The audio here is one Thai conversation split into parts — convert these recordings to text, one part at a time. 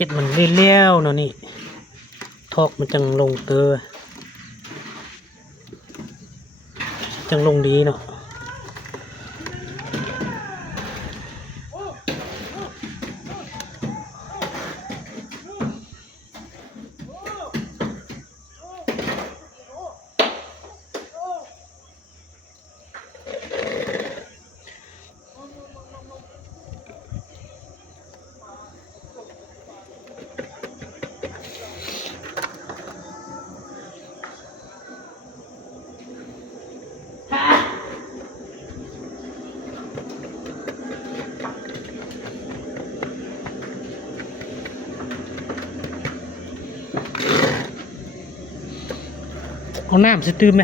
เฮ็ดมันเลี้ยวๆเนาะนี่ทอกมันจังลงเตอจังลงดีเนาะเอาน้ำสิตื้มไหม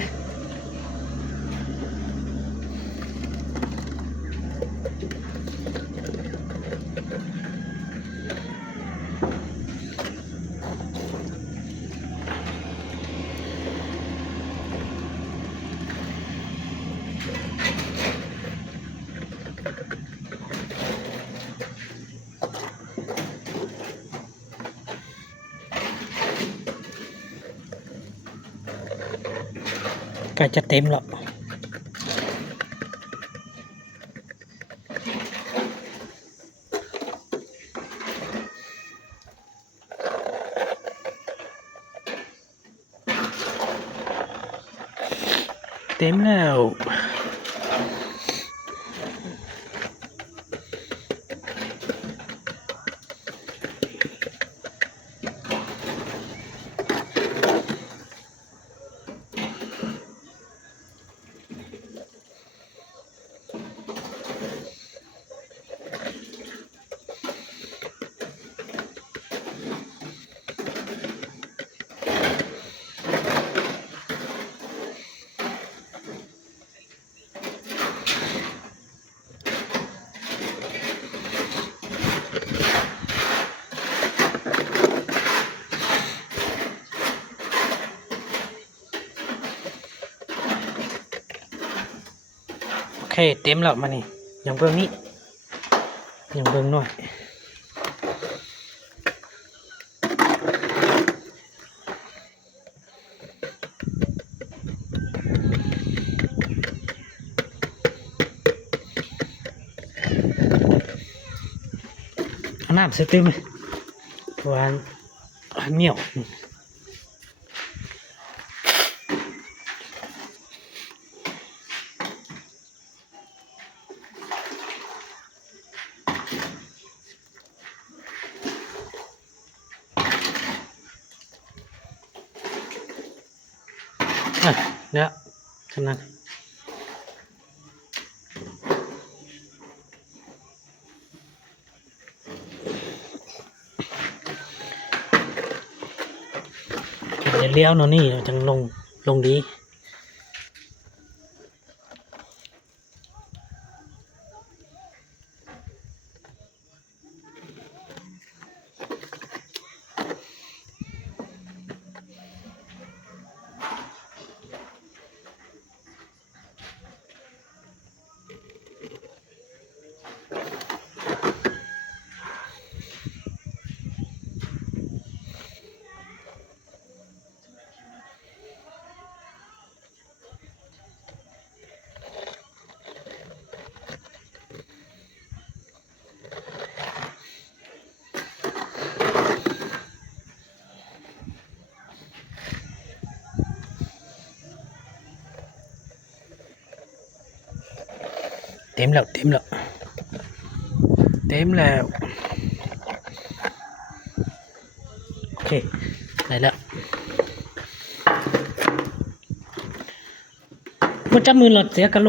ใกล้จะเต็มแล้วเต็มแล้วโอเคเต็มแล้วมานี่ยังเบิ่งนี้ยังเบิ่งหน่อยเอาน้ำใส่ตื้มไหมหวานเหนียวเนี่ยขนาดจะเลี้ยวเนาะนี่จังลงดีเต็มแล้วโอเคได้แล้วมันจับมือหลอดเสียกันโล